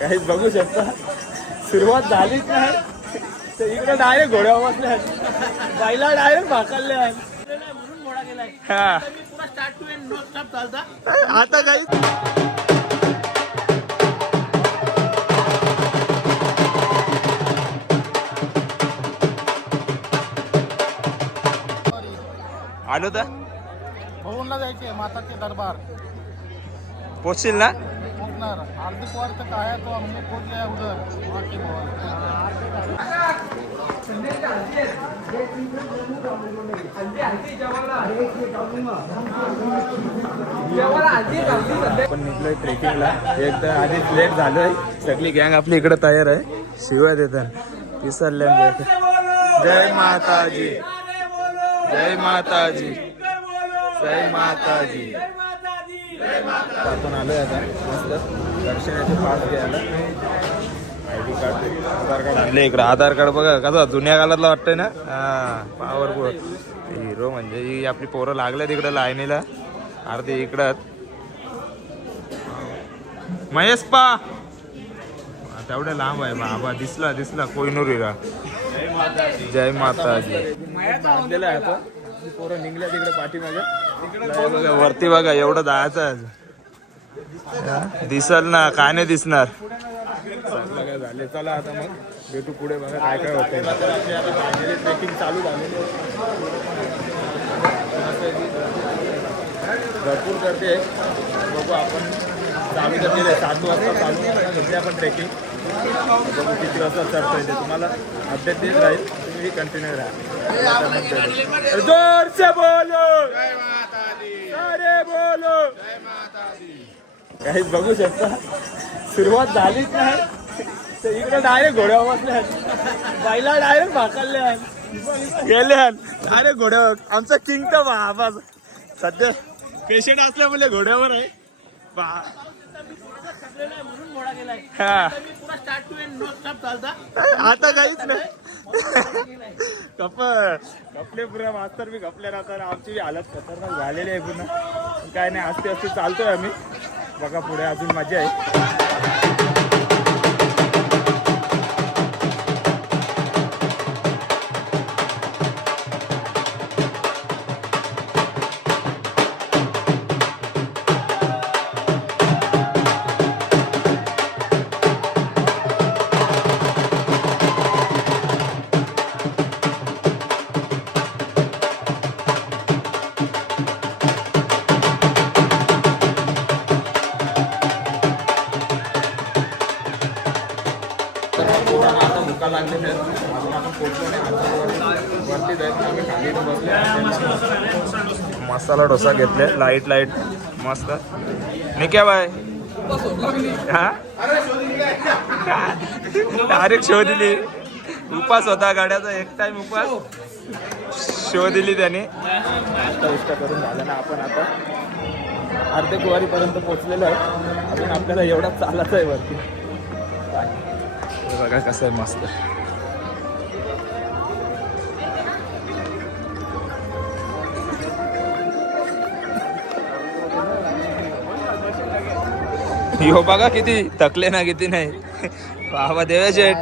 काहीच बघू शकता. सुरुवात झालीच नाही. तर इकडे डायरेक्ट घोड्या बसले आहेत. बाईला डायरेक्ट भाकलले आहेत. म्हणून मोडा गेलाय हा. तर मी पुरा start to end no stop चालता आता काही आलो तर? भवनला जायचे माताचे दरबार. पोचशील ना? पोचणार हार्दिक वार तर काय तो आम्ही खोज गया उधर बाकी आपण निघलोय ट्रेकिंगला एकदा आधीच लेट झालोय. सगळी गँग आपली इकडे तयार आहे. शिवाय देतात. विसरल्या जय माताजी. जय माताजी. जय माताजी. आपण आलोय आता मस्त. दर्शनाचे पास घ्यायला. I D card Aadhaar card. आणले इकडे. आधार कार्ड बघा कसं जुन्या काळातला वाटतंय ना? हा पॉवरफुल हिरो म्हणजे ही आपली पोरं लागल्या तिकडे लाईनीला. अर्धे इकडं. महेश पा. तेवढ्या लांब आहे बाबा. दिसला दिसला कोयनूर हिरा जय माताजी बांधलेला आहे आता. पोरं निघल्या तिकडे पाठीमागे. बघा वरती बघा एवढं जायचं आहे. दिसल ना काय नाही दिसणार. काय झाले? चला आता मग. भेटू पुढे बघा काय काय होतंय. ट्रेकिंग चालू झालेली भरपूर करते बघू आपण. चालू करते चालू सात वाजता चालू. घेतली आपण ट्रेकिंग बघू किती वाजता चढता येते तुम्हाला अपडेट देत राहील. तुम्ही कंटिन्यू राहा. जोर से बोलो. अरे बोलो. काहीच बघू शकता. सुरुवात झालीच नाही. तर इकडे डायरेक्ट घोड्या बसले आहेत. बाईला डायरेक्ट भाकलले आहेत. गेले डायरेक्ट घोड्यावर. आमचा किंग तर बाबा सध्या पेशंट असल्यामुळे घोड्यावर आहे. बा. म्हणून मोडा गेलाय. हा. तर मी पुरा start to end no stop चालता. आता काहीच नाही. कप कपले पुरा मास्तर मी कपले राहतात आमची बी हालत खतरनाक झालेली आहे पूर्ण. काय नाही असते असते चालतोय आम्ही. बघा पुढे अजून मजा आहे. तर पोरांना आता भुका लागलेल्या आहेत अजून आपण पोहोचलो नाही आता वरती- वरती जायचं आम्ही खाली इथं मसाला डोसा घेतले लाइट लाइट मस्त. निक्या बाय? हा? डायरेक्ट शो दिली उपास होता गाड्याचा एक टाइम उपास. शो दिली त्याने. नाश्ता विष्टा करून झाला ना आपण आता. अर्धे कुवारीपर्यंत पोहोचलेलो आहे. अजून आपल्याला एवढा चालत आहे वरती. हे बघा कसं आहे मस्त यो बघा किती थकले ना किती नाही. बाबा देवा शेठ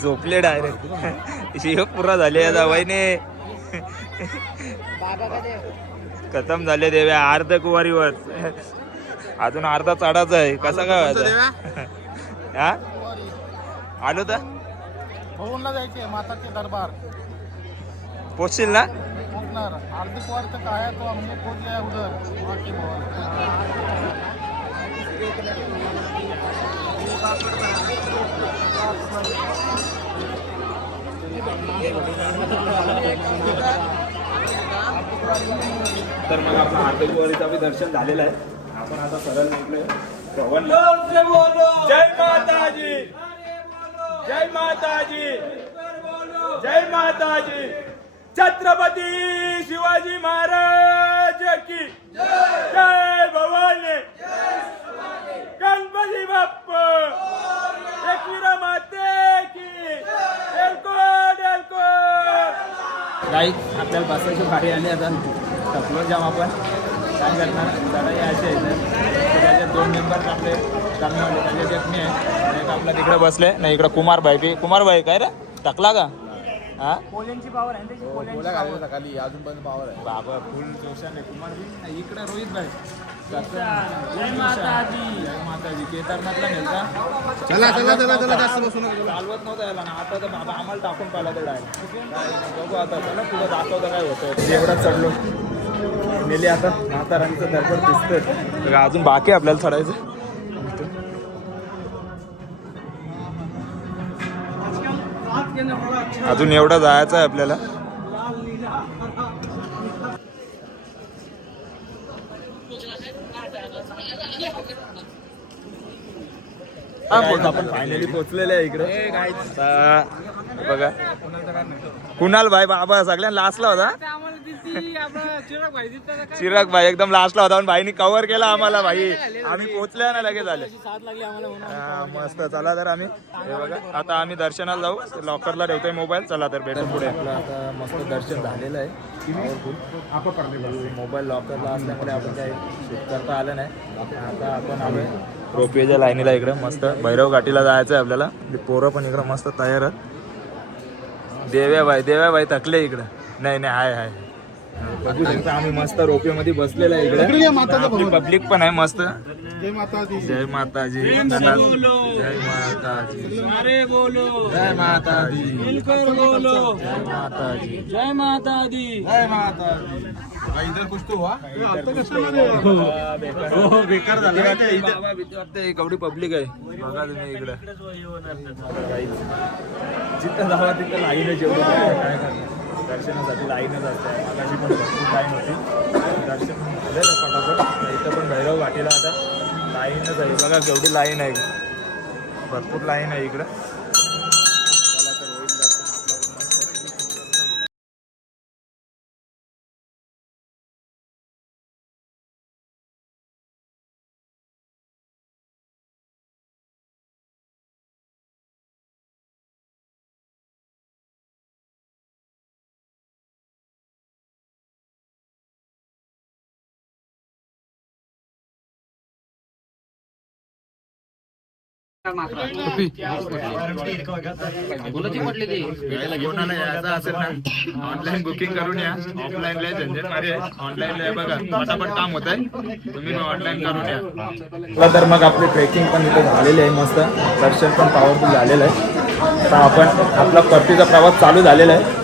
झोपले डायरेक्ट शिव पुरा झाले आता वहिने. खतम झाले देव्या अर्ध कुवारीवर. अजून अर्धा चढाचा आहे. कसा काय व्हायचा हा? आलो तर? भवनला जायचे माताचे दरबार. पोचशील ना? पोचणार. अर्धे पोर तक आया तो बाकी भवन. तर मग आपण आर्धकुवारीचा बी दर्शन झालेलं आहे. आपण आता सरळ निघलोय. जय जय माताजी। जय माताजी। छत्रपती शिवाजी महाराज की। जय भवानी। गणपती बाप्प। एकविरा माते की। एलको एलको गाई आपल्याला बसायची भारी आली आता. थकलो जाम आपण. काय करणार? जरा यायचे दोन मेंबर आपले तामिळनाडू त्याच्यात एक मी आहे एक आपला तिकडे बसले नाही इकडे कुमार भाई बी. कुमार भाई काय रे? टाकला का? हा? सकाळी अजूनपर्यंत पावर आहे. बाबा फुल जोशाने कुमार इकडे रोहित भाई. जय माताजी जय माताजी केदारनाथला नेलता चला चला चला चला जास्त बसू नका चालवत नव्हता याला ना. आता तर बाबा आम्हाला टाकून पाहिला तर डायरेक्ट बघू आता चला पुढे दाखवतं काय होतं एवढा चढलो. नेली आता म्हातारांचं दरबार दिसतंय. अजून बाकी आहे आपल्याला चढायचं. अजून एवढं जायचं आहे आपल्याला? आपण फायनली पोहोचलेले आहे इकडे. बघा. कुणाल भाई बाबा सगळ्यांना लास्टला होता. चिराग भाई एकदम लास्टला होता पण भाईनी कव्हर केला आम्हाला भाई. आम्ही पोहोचल्या ना लगेच आले. हा, मस्त. चला तर आम्ही. हे बघा आता आम्ही दर्शनाला जाऊ. लॉकरला ठेवतोय मोबाईल चला तर भेटू पुढे. आपलं आता मस्त दर्शन झालेलं आहे. मोबाईल लॉकरला असल्यामुळे आपण काही शूट करता आलं नाही. आता आपण आलोय. रोपवेच्या लाईनीला इकडे मस्त. भैरव घाटीला जायचं आहे आपल्याला पोरं पण इकडं मस्त तयार आहेत. देव्याबाई देव्याबाई थकले इकडं. नाही नाही हाय हाय. बघू शकता आम्ही मस्त रोपवेमध्ये बसलेलो आहे इकडे. आपली पब्लिक पण आहे मस्त. जय माता दी जय माताजी. जय माताजी. अरे बोलो. जय माताजी. बोलो. जय माताजी. जय माता दी जय माताजी. इधर कुछ तो हुआ? हो बेकार. झालं. कवडी पब्लिक आहे. बघा तुम्ही इकडे. जिथं जावा तिथं एवढं काय करणार. दर्शनासाठी लाईनच असते. मागाशी पण भरपूर लाईन होती. दर्शन झालं ना फटाफट. इथं पण भैरव वाटेला आता. लाईनच आहे. बघा केवढी लाईन आहे. भरपूर लाईन आहे इकडं. ऑनलाईन बुकिंग करून या. ऑफलाईन लय झंझट मारी. आहे ऑनलाईन लय बघा. फटाफट काम होत आहे तुम्ही ऑनलाईन करून या. तर मग आपली ट्रेकिंग पण इथे झालेली आहे मस्त. दर्शन पण पॉवरफुल झालेलं आहे. आता आपण आपला परतीचा प्रवास चालू झालेला आहे.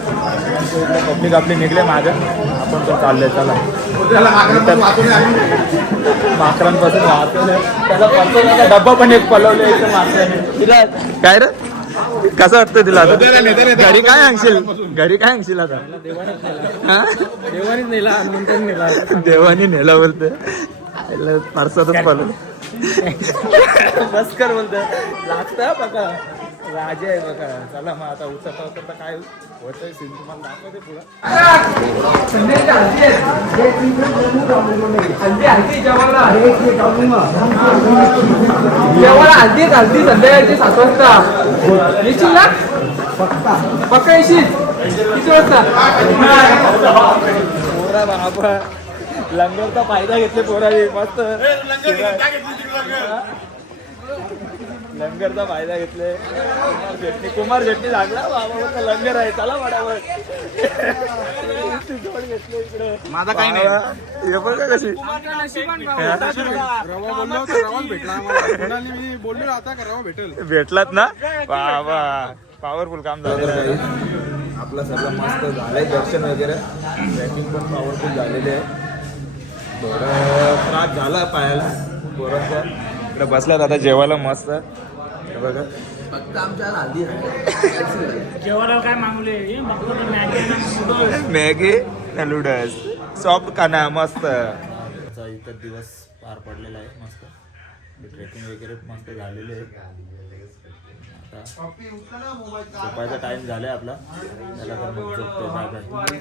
पब्लिक आपली निघले मागे. आपण पण चाललंय चला. माकरांपासून वाचवलंय. त्याला डब्बा पण एक पलवले काय रे? कसं वाटतं तिला आता? घरी काय आणशील? घरी काय आणशील आता? हा? देवानीच नेला देवानी नेला बोलते परसातच पलव बस कर बोलत लागतं बघा. राजे आहे बघा. चला मग आता उचलता उचलता काय होतंय सीन तुम्हाला दाखवते पुढं. जेवायला हल्दी हल्दी संध्याकाळची सात वाजता. येशील ना? पक्का येशील? किती वाजता? पोरा बाबा. लंगरचा फायदा घेतले पोराने. मस्त. लंगरचा फायदा घेतले. कुमार शेट्टी कुमार शेट्टी लागला. बाबा लंगर आहे. चला वाडावर. जोड घेतले इकडे माझा काही नाही. हे बघ कशी? रवा बोललो होतो रवा भेटला आम्हाला. कोणाला मी बोललो आता का रवा भेटेल? भेटलात ना? बाबा पॉवरफुल काम झालं. आपलं सगळं मस्त झालंय दर्शन वगैरे. ट्रॅकिंग पण पॉवरफुल झालेले आहे. थोडं त्रास झाला पायाला. पोरांचा इकडे बसलात आता जेवायला मस्त. हे बघा. जेवायला काय मागले मॅगी नूडल्स सॉफ्ट खाना मस्त. इतर दिवस पार पडलेला आहे मस्त. ट्रेकिंग वगैरे मस्त झालेले आहे. झोपायचा टाइम झालाय आपला. त्याला तर मग